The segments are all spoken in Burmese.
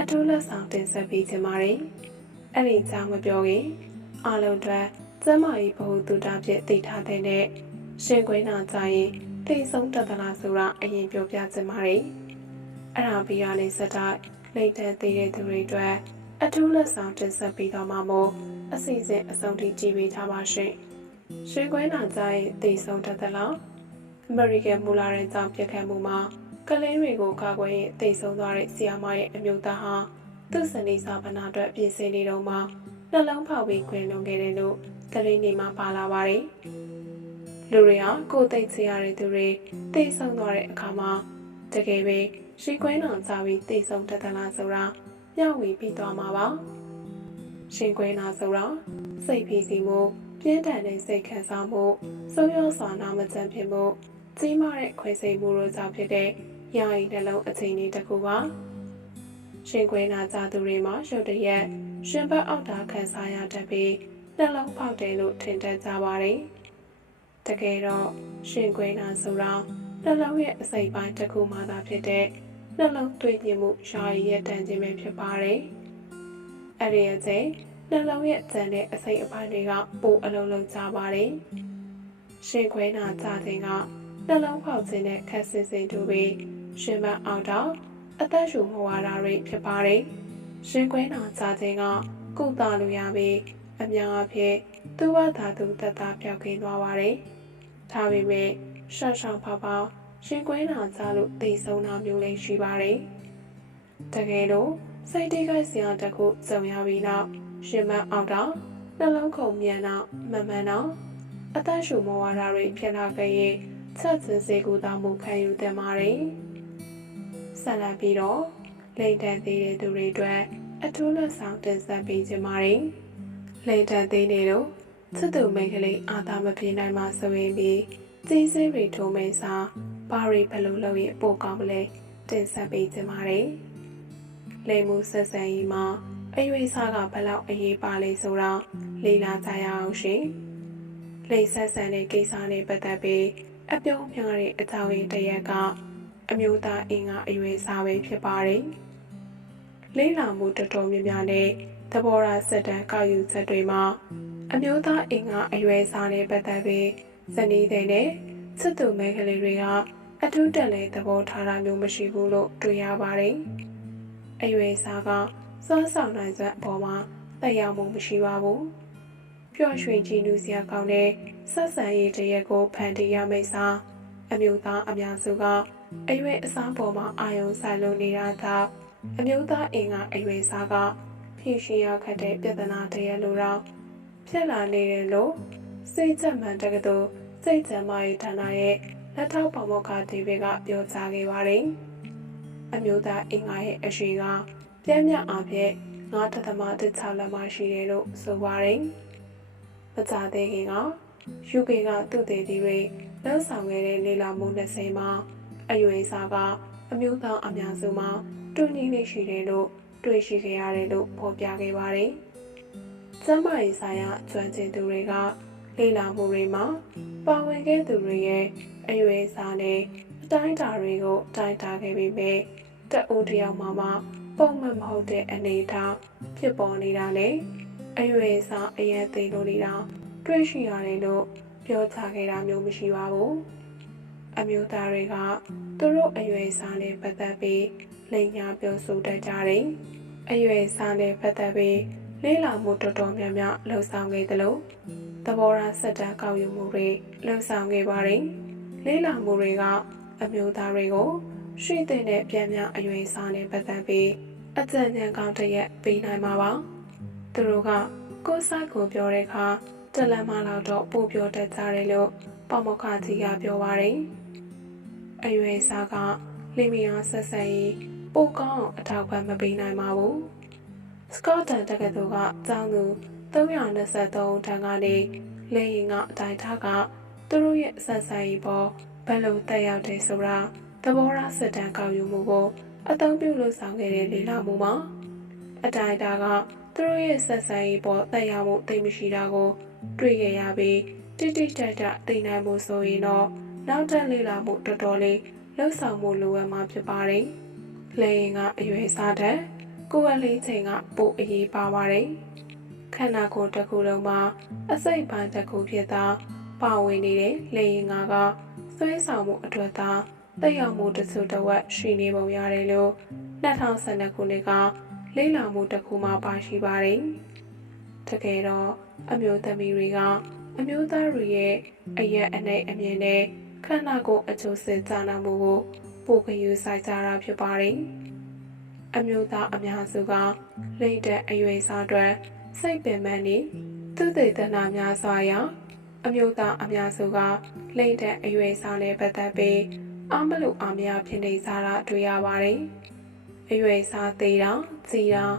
အထူးလက်ဆောင်တင်ဆက်ပေးချင်ပါတယ်။အဲ့ဒီအကြောင်းမပြောခင်အားလုံးအတွက်စမ်းမကြီးဘ ഹു တုတာဖြစ်သိထားတဲ့နဲ့ရှင်ခွေးနာကြရင်တိတ်ဆုံးတက်သလားဆိုတာအရင်ပြောပြချင်ပါတယ်။အဲ့ဒါပြီးရလေးစတိုက်လိမ့်တက်သေးတဲ့သူတွေအတွက်အထူးလက်ဆောင်တင်ဆက်ပေးတော့မှာမို့အစီအစဉ်အဆုံးထိကြည့်ပေးထားပါရှင်။ရှင်ခွေးနာကြရင်တိတ်ဆုံးတက်သလားအမေရိကန်မူလာတဲ့ကြောင့်ပြက်ခတ်မှုမှာ ကလေးတွေကိုကာကွယ်ရေးတိတ်ဆုံးသွားတဲ့ဆီယာမရဲ့အမျိုးသားဟာသူ့စနေစာပနာအတွက်ပြင်ဆင်နေတော့မှနှလုံးဖောက်ပြီးခွင်လွန်ခဲ့တယ်လို့ကလေးနေမှာပါလာပါတယ်။လူတွေဟာကိုယ်သိချရတဲ့သူတွေတိတ်ဆုံးသွားတဲ့အခါမှာတကယ်ပဲရှိခွင်းအောင်စားပြီးတိတ်ဆုံးတတ်သလားဆိုတာမျှဝေပြီးသွားမှာပါ။ရှင်ခွင်းနာဆိုတာစိတ်ဖိစီမှုပြင်းထန်တဲ့စိတ်ခံစားမှုစိုးရောစွာနာမကျန်ဖြစ်မှုကြီးမားတဲ့ခွဲစိတ်မှုတို့ကြောင့်ဖြစ်တဲ့ ယာယီနှလုံးအခြေအနေတစ်ခုပါရှင်ခွေးနာကြသူတွေမှာရုတ်တရက်ရှင်ဘတ်အောက်တာခံစားရတတ်ပြီးနှလုံးဖောက်တယ်လို့ထင်တတ်ကြပါတယ်တကယ်တော့ရှင်ခွေးနာဆိုတာနှလုံးရဲ့အစိပ်ပိုင်းတစ်ခုမှသာဖြစ်တဲ့နှလုံးသွေးညင်မှုယာယီရဲ့တန်ခြင်းပဲဖြစ်ပါတယ်အဲ့ဒီအချိန်နှလုံးရဲ့ကျန်တဲ့အစိပ်အပိုင်းတွေကပိုအလုံးလုံးကြပါတယ်ရှင်ခွေးနာကြခြင်းကနှလုံးဖောက်ခြင်းနဲ့ခက်ဆစ်စင်တူပြီး ရှင်မအောင်တော့အသက်ရှူမဝါဒတွေဖြစ်ပါတယ်။ရှင်ခွဲနာစားခြင်းကကုသလိုရပြီးအများအပြားသူ့ဘာသာသူတတ်တာပြောက်ကင်းသွားပါတယ်။ဒါပေမဲ့ရှော့ရှော့ဖောက်ဖောက်ရှင်ခွဲနာစားလို့သိဆုံးတာမျိုးလည်းရှိပါတယ်။တကယ်လို့စိတ်တိတ်ခိုက်စရာတစ်ခုစုံရပြီးတော့ရှင်မအောင်တော့နှလုံးခုန်မြန်တော့မမှန်တော့အသက်ရှူမဝါဒတွေဖြစ်လာခဲ့ရင်ချက်ချင်းစေကူတာမှုခံယူသင့်ပါတယ်။ ဆက်လက်ပြီးတော့လိမ့်တန်သေးတဲ့သူတွေအတွက်အထူးလက်ဆောင်တင်ဆက်ပေးခြင်းပါတယ်။လိမ့်တန်သေးနေတော့ချစ်သူမိန်းကလေးအာသာမပြေနိုင်မှဆိုရင်ပြီးစီးစိမ်ရီထုံးမိန်စာဘာရီဘလို့လို့ရပို့ကောင်းမလဲတင်ဆက်ပေးခြင်းပါတယ်။လိမ့်မှုဆက်ဆံရေးမှာအရွေးစားကဘလောက်အရေးပါလဲဆိုတာလေ့လာကြရအောင်ရှင်။လိမ့်ဆက်ဆံတဲ့ကိစ္စနဲ့ပတ်သက်ပြီးအပြုံးများတဲ့အကြောင်းရင်းတစ်ရက်က အမျိုးသားအင်္ဂါအရွယ်စားပဲဖြစ်ပါတယ်။လေးလာမှုတော်တော်များများနဲ့သဘောထားစက်တမ်းကောက်ယူချက်တွေမှာအမျိုးသားအင်္ဂါအရွယ်စားနဲ့ပတ်သက်ပြီးဇနီးတဲ့နဲ့စစ်သူမဲကလေးတွေကအထူးတက်လဲသဘောထားတာမျိုးမရှိဘူးလို့တွေ့ရပါတယ်။အရွယ်စားကစောဆောင်နိုင်စွမ်းအပေါ်မှာတက်ရောက်မှုမရှိပါဘူး။ပျော်ရွှင်ကြည်နူးစရာကောင်းတဲ့ဆက်ဆံရေးတရက်ကိုဖန်တီးရမိတ်စာအမျိုးသားအများစုက အရွယ်အစားပေါ်မှာအာယုံဆိုင်လုံးနေတာကြောင့်အမျိုးသားအင်ကအရွယ်စားကဖြည့်ရှင်ရခတ်တဲ့ပြဿနာတရက်လိုတော့ဖြစ်လာနေတယ်လို့စိတ်ချက်မှန်တကယ်တော့စိတ်ချမ်းသာရေးဌာနရဲ့လက်ထောက်ပေါမောက္ခဒေးဗစ်ကပြောကြားခဲ့ပါတယ်။အမျိုးသားအင်္ဂါရဲ့အရှိကပြင်းပြအားဖြင့်ငါးတသမတစ်ချလက်မှရှိတယ်လို့ဆိုပါတယ်။မကြသေးခင်က UK ကသူ့သေးသေးတွေလက်ဆောင်ခဲ့တဲ့လေလာမှု20မှာ အရွယ်စားကအမျိုးသားအများစုမှာတူညီနေရှိတယ်လို့တွေ့ရှိခဲ့ရတယ်လို့ဖော်ပြခဲ့ပါတယ်။ကျမ်းမာရေးဆိုင်ရာကျွမ်းကျင်သူတွေကလေလာမှုတွေမှာပါဝင်ခဲ့သူတွေရဲ့အရွယ်စားနဲ့အတိုင်းအတာတွေကိုတိုင်းတာခဲ့ပြီးမြဲတအူတယောက်မှမှပုံမှန်မဟုတ်တဲ့အနေအထားဖြစ်ပေါ်နေတာလေအရွယ်စားအရင်သိလို့နေတာတွေ့ရှိရတယ်လို့ပြောချခဲ့တာမျိုးမရှိပါဘူး အမျိုးသားတွေကသူတို့အရွယ်စားနဲ့ပတ်သက်ပြီးလိမ်ညာပြောဆိုတတ်ကြတယ်အရွယ်စားနဲ့ပတ်သက်ပြီးလေးလာမှုတော်တော်များများလှုပ်ဆောင်ခဲ့သလိုသဘောထားစက်တမ်းကောက်ယူမှုတွေလှုပ်ဆောင်ခဲ့ပါတယ်လေးလာမှုတွေကအမျိုးသားတွေကိုရှိတဲ့နဲ့ပြန်များအရွယ်စားနဲ့ပတ်သက်ပြီးအကြံဉာဏ်ကောင်းတစ်ရက်ပေးနိုင်မှာပါသူတို့ကကိုယ်စားကိုပြောတဲ့အခါတလန်မလောက်တော့ပို့ပြောတတ်ကြတယ်လို့ပေါမခကြီးကပြောပါတယ်။ အရွယ်စားကလီမီယာဆက်ဆက်ရေးပိုကောင်းအောင်အထောက်ပံ့မပေးနိုင်ပါဘူးစကော့တန်တက္ကသိုလ်ကကျောင်းသူ323ဦးထံကနေလေရင်ကအတိုင်းထားကသူတို့ရဲ့ဆက်ဆံရေးပေါ်ဘယ်လိုတက်ရောက်တယ်ဆိုတာသဘောထားစစ်တမ်းကောက်ယူမှုကိုအသုံးပြုလို့ဆောင်ခဲ့တဲ့လေ့လာမှုမှာအတိုင်းတာကသူတို့ရဲ့ဆက်ဆံရေးပေါ်တက်ရောက်မှုသိမရှိတာကို တွေ့ရရပြီးတိတိကျကျသိနိုင်မှုဆိုရင်တော့ နောက်တက်လေ့လာမှုတော်တော်လေးလှုပ်ဆောင်မှုလိုအပ်မှာဖြစ်ပါတယ်။လေရင်ကအရွယ်စားတဲ့ကိုယ်အလေးချိန်ကပိုအရေးပါပါတယ်။ခန္ဓာကိုယ်တစ်ခုလုံးမှာအစိတ်ပိုင်းတစ်ခုဖြစ်သာပါဝင်နေတဲ့လေရင်ကကဆွဲဆောင်မှုအတွက်သာတက်ရောက်မှုတစ်စုတစ်ဝက်ရှိနေပုံရတယ်လို့2012ခုနှစ်ကလေ့လာမှုတစ်ခုမှပါရှိပါတယ်။တကယ်တော့အမျိုးသမီးတွေကအမျိုးသားတွေရဲ့အရက်အနှိတ်အမြင်နဲ့ ခန္ဓာကိုယ်အကျိုးစစ်ကြနာမှုကိုပိုကယူဆိုင်ကြတာဖြစ်ပါတယ်။အမျိုးသားအများစုကလိမ့်တဲ့အရွယ်စားအတွက်စိတ်ပင်ပန်းနေသူသိတနာများစွာရာအမျိုးသားအများစုကလိမ့်တဲ့အရွယ်စားနဲ့ပတ်သက်ပြီးအမလို့အများဖြစ်နေကြတာတွေ့ရပါတယ်။အရွယ်စားသေးတာ၊ကြီးတာ၊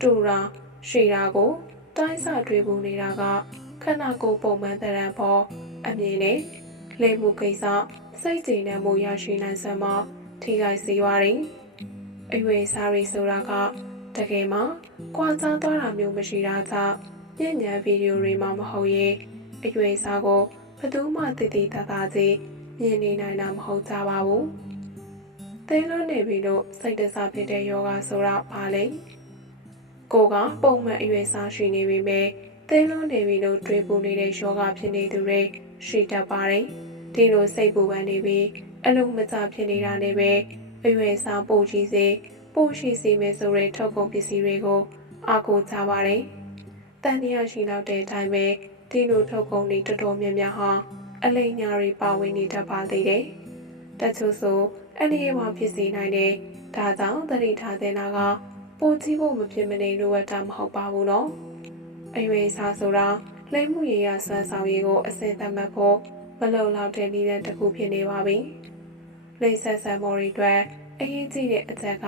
တူတာ၊ရှည်တာကိုတိုင်းစတွေ့ပုံနေတာကခန္ဓာကိုယ်ပုံမှန်တရံပေါ်အမြင်နဲ့ လိမ်မှုကိစ္စစိတ်ကြည်နံမှုရရှိနိုင်စမှာထိခိုက်စေပါတယ်။အရွယ်စားရီဆိုတာကတကယ်မှကြွားစားသွားတာမျိုးမရှိတာကြောင့်ညဉ့်ညံဗီဒီယိုတွေမှမဟုတ်ရင်အရွယ်စားကိုဘယ်သူမှတည်တည်တသာစီမြင်နေနိုင်တာမဟုတ်ကြပါဘူး။သိလို့နေပြီလို့စိတ်တစားဖြစ်တဲ့ယောဂဆိုတာပါလေ။ကိုကပုံမှန်အရွယ်စားရှိနေပြီပဲသိလို့နေပြီလို့တွေးပူနေတဲ့ယောဂဖြစ်နေသူတွေရှိတတ်ပါတယ်။ ဒီလိုစိတ်ပူပန်နေပြီးအလုံးမကျဖြစ်နေတာနဲ့ပဲအရွယ်စားပို့ကြီးစေပို့ရှိစေမယ်ဆိုတဲ့ထုတ်ကုန်ပစ္စည်းတွေကိုအားကိုးကြပါတယ်။တန်တရားရှိလောက်တဲ့အတိုင်းပဲဒီလိုထုတ်ကုန်တွေတော်တော်များများဟာအလိမ်ညာတွေပါဝင်နေတတ်ပါသေးတယ်။တချို့ဆိုအနေရမှာဖြစ်စေနိုင်တယ်။ဒါကြောင့်သတိထားတဲ့နာကပိုကြီးဖို့မဖြစ်မနေလိုအပ်တာမဟုတ်ပါဘူးနော်။အရွယ်စားဆိုတာလိမ့်မှုရရဆွမ်းဆောင်ရည်ကိုအစင်သတ်မှတ်ဖို့ မလုံလောက်တဲ့နည်းနဲ့တစ်ခုဖြစ်နေပါပြီ။လိမ့်ဆက်ဆံမော်ရီအတွက်အရေးကြီးတဲ့အချက်က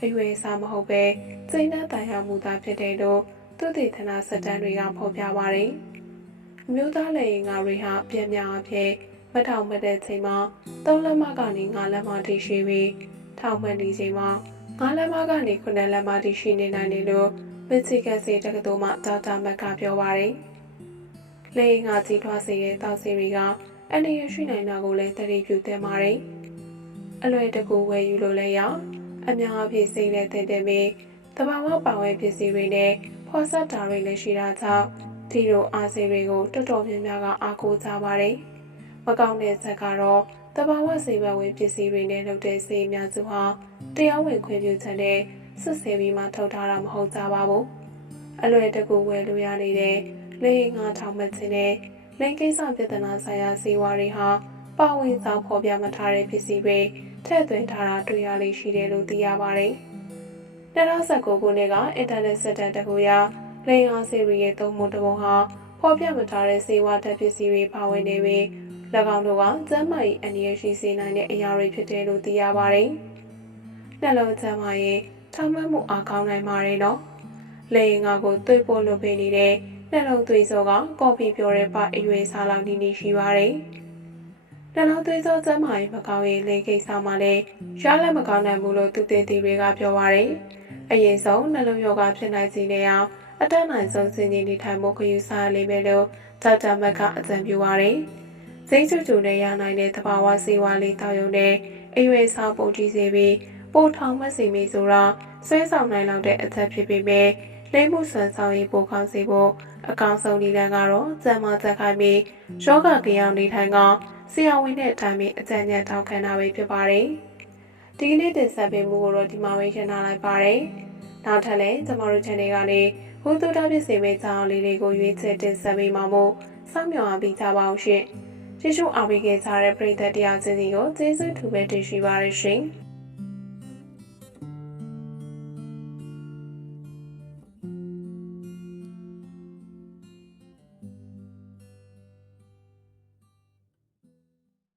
အရွယ်စားမဟုတ်ပဲစိတ်နဲ့တန်ရောက်မှုသာဖြစ်တယ်လို့သူတည်ထနာစက်တန်းတွေကဖော်ပြပါတယ်။အမျိုးသားလည်းငါတွေဟာပြန်များအဖြစ်မထောင်မတဲ့ချိန်မှာသုံးလက်မကနေငါးလက်မထိရှိပြီးထောင်မှန်နေချိန်မှာငါးလက်မကနေခုနှစ်လက်မထိရှိနေနိုင်တယ်လို့မစ်ချီကန်စီတက္ကသိုလ်မှဒေါက်တာမက်ကပြောပါတယ်။ လေငါကြီးထွားစေတဲ့တောက်စီတွေကအန္တရာယ်ရှိနိုင်တာကိုလည်းတတိပြုသင့်ပါတယ်။အလွယ်တကူဝယ်ယူလို့လည်းရအများအပြည့်စိတ်နဲ့တည်တယ်ပြီးတဘာဝပါဝင်ပစ္စည်းတွေနဲ့ဖော်ဆက်တာတွေလည်းရှိတာကြောင့်ဒီလိုအားစေတွေကိုတော်တော်များများကအားကိုးကြပါတယ်။မကောင်းတဲ့ချက်ကတော့တဘာဝစေဘဝင်ပစ္စည်းတွေနဲ့လုပ်တဲ့စေအများစုဟာတရားဝင်ခွင့်ပြုချက်နဲ့စစ်ဆေးပြီးမှထုတ်ထားတာမဟုတ်ကြပါဘူး။အလွယ်တကူဝယ်လို့ရနေတဲ့ လေငါထောင်မခြင်းနဲ့လိင်ကိစ္စပြဿနာဆိုင်ရာစေဝါတွေဟာပါဝင်ဆောင်ဖော်ပြမထားတဲ့ပစ္စည်းတွေထည့်သွင်းထားတာတွေ့ရလိမ့်ရှိတယ်လို့သိရပါတယ်။2019ခုနှစ်ကအင်တာနက်စက်တန်တကူရလိင်အားစေရီရဲ့သုံးမှုတစ်ပုံဟာဖော်ပြမထားတဲ့စေဝါတက်ပစ္စည်းတွေပါဝင်နေပြီး၎င်းတို့ကကျန်းမာရေးအန္တရာယ်ရှိစေနိုင်တဲ့အရာတွေဖြစ်တယ်လို့သိရပါတယ်။နှလုံးကျန်းမာရေးထောက်မှတ်မှုအားကောင်းနိုင်ပါတယ်နော်။လေရင်ငါကိုတွေးပို့လို့ပေးနေတဲ့ နှလုံးသွေးစောကကော်ဖီပြောတဲ့ပါအရွယ်စားလောက်နီးနီးရှိပါတယ်။နှလုံးသွေးစောကျန်းမာရေးမကောင်းရင်လေကိစ္စမှလည်းရလက်မကောင်းနိုင်ဘူးလို့သူတင်တီတွေကပြောပါတယ်။အရင်ဆုံးနှလုံးရောဂါဖြစ်နိုင်စေနေအောင်အတက်နိုင်ဆုံးစင်ကြီးနေထိုင်မှုခယူစားလေးပဲလို့ဒေါက်တာမက်ကအကြံပြုပါတယ်။စိတ်ချူချူနဲ့ရနိုင်တဲ့သဘာဝဆေးဝါးလေးတောက်ရုံနဲ့အရွယ်စားပုံကြည့်စေပြီးပို့ထောင်မစီမီဆိုတော့ဆွဲဆောင်နိုင်လောက်တဲ့အချက်ဖြစ်ပေမဲ့လိမ့်မှုဆွမ်းဆောင်ရေးပိုကောင်းစေဖို့ အကောင်ဆုံးနည်းလမ်းကတော့စံမသက်ခိုင်းပြီးယောဂကြောင်နေထိုင်ကဆရာဝန်နဲ့အတိုင်းအကြံဉာဏ်တောင်းခံတာပဲဖြစ်ပါတယ်။ဒီကနေ့တင်ဆက်ပေးမှုကိုတော့ဒီမှာပဲရှင်းထားလိုက်ပါတယ်။နောက်ထပ်လည်းကျမတို့ channel ကနေဘုသူတပြည့်စင်မဲ့ကြောင်းလေးတွေကိုရွေးချယ်တင်ဆက်ပေးမှာမို့စောင့်မျှော်အားပေးကြပါအောင်ရှင်။ကျေးဇူးအားပေးခဲ့ကြတဲ့ပရိသတ်တရားချင်းစီကိုကျေးဇူးထူပဲတင်ရှိပါရရှင်။